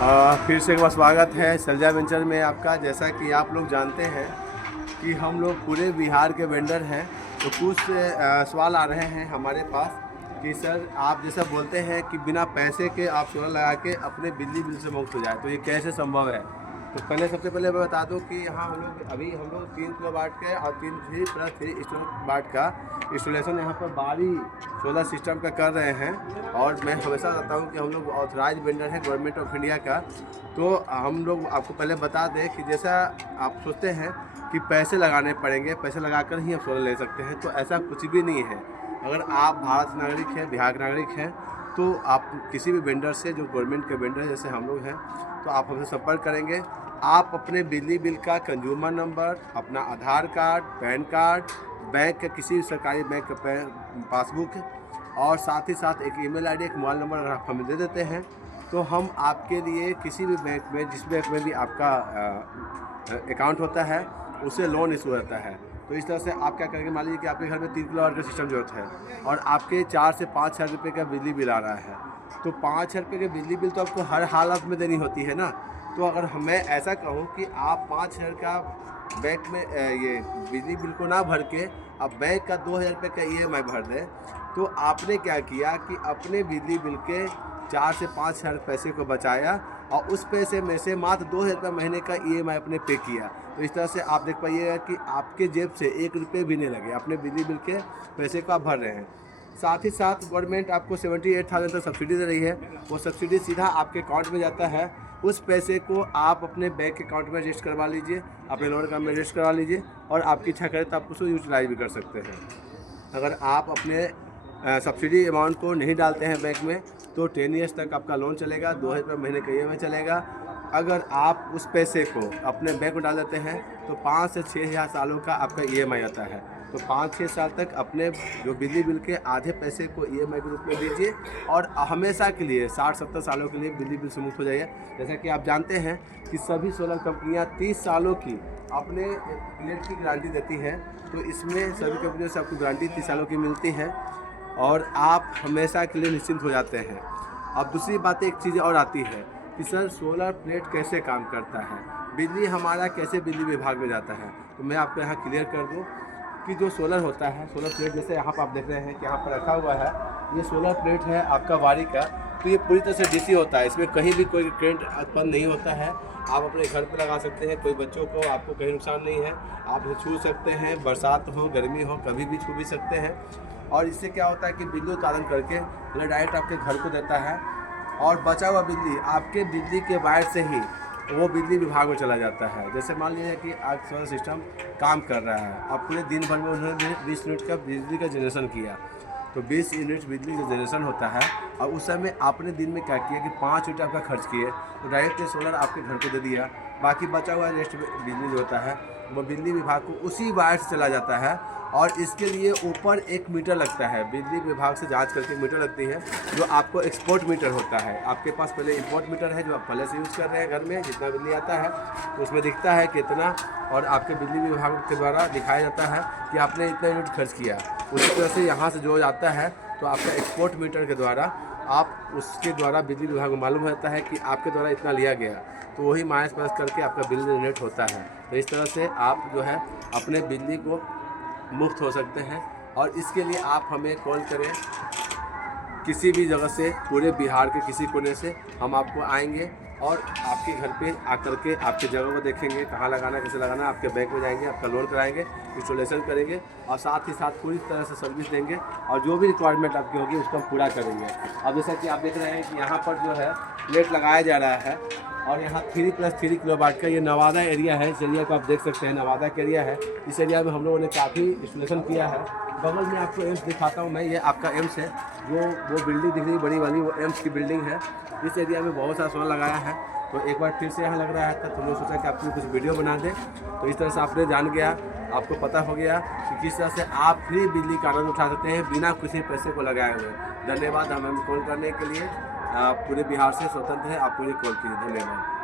फिर से एक बार स्वागत है सलजा वेंचर में आपका। जैसा कि आप लोग जानते हैं कि हम लोग पूरे बिहार के वेंडर हैं, तो कुछ सवाल आ रहे हैं हमारे पास कि सर आप जैसा बोलते हैं कि बिना पैसे के आप सोलर लगा के अपने बिजली बिल से मुक्त हो जाए, तो ये कैसे संभव है। तो पहले सबसे पहले मैं बता दूं कि यहाँ हम लोग 3 किलोवाट के और 3 वाट का इंस्टॉलेशन यहाँ पर बारी सोलर सिस्टम का कर रहे हैं। और मैं हमेशा बताता हूँ कि हम लोग ऑथराइज वेंडर हैं गवर्नमेंट ऑफ इंडिया का। तो हम लोग आपको पहले बता दें कि जैसा आप सोचते हैं कि पैसे लगाने पड़ेंगे, पैसे लगाकर ही हम सोलर ले सकते हैं, तो ऐसा कुछ भी नहीं है। अगर आप भारत नागरिक हैं, बिहार के नागरिक हैं, तो आप किसी भी वेंडर से, जो गवर्नमेंट के वेंडर जैसे हम लोग हैं, तो आप हमसे संपर्क करेंगे। आप अपने बिजली बिल का कंज्यूमर नंबर, अपना आधार कार्ड, पैन कार्ड, बैंक के किसी भी सरकारी बैंक का पासबुक और साथ ही साथ एक ईमेल आईडी, एक मोबाइल नंबर अगर आप हमें दे देते हैं, तो हम आपके लिए किसी भी बैंक में, जिस बैंक में भी आपका अकाउंट होता है, उससे लोन इशू रहता है। तो इस तरह से आप क्या करेंगे, मान लीजिए कि आपके घर में 3 किलोवाट का सिस्टम जरूरत है और आपके 4 से 5 हज़ार रुपये का बिजली बिल आ रहा है, तो 5 हज़ार रुपये का बिजली बिल तो आपको हर हालत में देनी होती है ना। तो अगर मैं ऐसा कहूँ कि आप 5 हज़ार का बैंक में ये बिजली बिल को ना भर के अब बैंक का 2 हज़ार रुपये का EMI भर दें, तो आपने क्या किया कि अपने बिजली बिल के 4 से 5 हज़ार पैसे को बचाया और उस पैसे में से मात्र 2 हज़ार रुपये महीने का EMI अपने पे किया। तो इस तरह से आप देख पाइएगा कि आपके जेब से 1 रुपये भी नहीं लगे, अपने बिजली बिल के पैसे को आप भर रहे हैं। साथ ही साथ गवर्नमेंट आपको 78,000 तक सब्सिडी दे रही है। वो सब्सिडी सीधा आपके अकाउंट में जाता है। उस पैसे को आप अपने बैंक अकाउंट में रजिस्टर करवा लीजिए, अपने लोन अकाउंट में रजिस्टर करवा लीजिए और आपकी इच्छा करें तो आप उसको यूटिलाइज भी कर सकते हैं। अगर आप अपने सब्सिडी अमाउंट को नहीं डालते हैं बैंक में, तो 10 ईयर्स तक आपका लोन चलेगा, 2 हज़ार रुपये महीने का EMI चलेगा। अगर आप उस पैसे को अपने बैंक में डाल देते हैं, तो 5 से 6 हज़ार सालों का आपका EMI आता है। तो 5-6 साल तक अपने जो बिजली बिल के आधे पैसे को EMI के रूप में दीजिए और हमेशा के लिए 60-70 सालों के लिए बिजली बिल से मुक्त हो जाइए। जैसा कि आप जानते हैं कि सभी सोलर कंपनियां 30 सालों की अपने प्लेट की गारंटी देती हैं, तो इसमें सभी कंपनियों से आपको गारंटी 30 सालों की मिलती है और आप हमेशा के लिए निश्चिंत हो जाते हैं। अब दूसरी बात एक चीज़ और आती है कि सर सोलर प्लेट कैसे काम करता है, बिजली हमारा कैसे बिजली विभाग में जाता है। तो मैं आपको यहाँ क्लियर कर दूँ कि जो सोलर होता है, सोलर प्लेट जैसे यहाँ पर आप देख रहे हैं कि यहाँ पर रखा हुआ है, ये सोलर प्लेट है आपका वारी का। तो ये पूरी तरह से DC होता है, इसमें कहीं भी कोई करंट उत्पन्न नहीं होता है। आप अपने घर पर लगा सकते हैं, कोई बच्चों को आपको कहीं नुकसान नहीं है, आप इसे छू सकते हैं, बरसात हो गर्मी हो कभी भी छू भी सकते हैं। और इससे क्या होता है कि बिजली उत्पादन करके डायरेक्ट आपके घर को देता है और बचा हुआ बिजली आपके बिजली के वायर से ही वो बिजली विभाग में चला जाता है। जैसे मान लीजिए कि आज सोलर सिस्टम काम कर रहा है, अब पूरे दिन भर में उन्होंने 20 यूनिट का बिजली का जनरेशन किया, तो 20 यूनिट बिजली का जनरेशन होता है। और उस समय आपने दिन में क्या किया कि 5 यूनिट आपका खर्च किए, तो डायरेक्ट सोलर आपके घर को दे दिया। बाकी बचा हुआ रेस्ट बिजली जो होता है वो बिजली विभाग को उसी वायर से चला जाता है। और इसके लिए ऊपर एक मीटर लगता है, बिजली विभाग से जांच करके मीटर लगती है, जो आपको एक्सपोर्ट मीटर होता है। आपके पास पहले इंपोर्ट मीटर है जो आप पहले से यूज़ कर रहे हैं घर में, जितना बिजली आता है तो उसमें दिखता है कितना, और आपके बिजली विभाग के द्वारा दिखाया जाता है कि आपने इतना यूनिट खर्च किया। उसी तरह से यहाँ से जो जाता है तो आपका एक्सपोर्ट मीटर के द्वारा आप उसके द्वारा बिजली विभाग को मालूम होता है कि आपके द्वारा इतना लिया गया, तो वही माइनस प्लस करके आपका बिल जनरेट होता है। तो इस तरह से आप जो है अपने बिजली को मुक्त हो सकते हैं। और इसके लिए आप हमें कॉल करें, किसी भी जगह से, पूरे बिहार के किसी कोने से हम आपको आएंगे और आपके घर पे आकर के आपके जगह को देखेंगे, कहाँ लगाना कैसे लगाना, आपके बैंक में जाएंगे, आपका लोन कराएंगे, इंस्टॉलेशन करेंगे और साथ ही साथ पूरी तरह से सर्विस देंगे और जो भी रिक्वायरमेंट आपकी होगी उसको हम पूरा करेंगे। अब जैसा कि आप देख रहे हैं कि यहाँ पर जो है प्लेट लगाया जा रहा है और यहाँ 3+3 किलोवाट का ये नवादा एरिया है। इस एरिया को आप देख सकते हैं, नवादा का एरिया है। इस एरिया में हम लोगों ने काफ़ी इंस्टॉलेशन किया है। बगल में आपको एम्स दिखाता हूँ मैं, ये आपका एम्स है, जो वो बिल्डिंग दिख रही है बड़ी वाली, वो एम्स की बिल्डिंग है। इस एरिया में बहुत सारा सोलर लगाया है। तो एक बार फिर से यहाँ लग रहा है, तो हमने सोचा कि आपको कुछ वीडियो बना दें। तो इस तरह से आपने जान गया, आपको पता हो गया कि किस तरह से आप फ्री बिजली का आनंद उठा सकते हैं बिना किसी पैसे को लगाए हुए। धन्यवाद हमें कॉल करने के लिए। पूरे बिहार से स्वतंत्र है, आप मुझे कॉल कीजिए। धन्यवाद।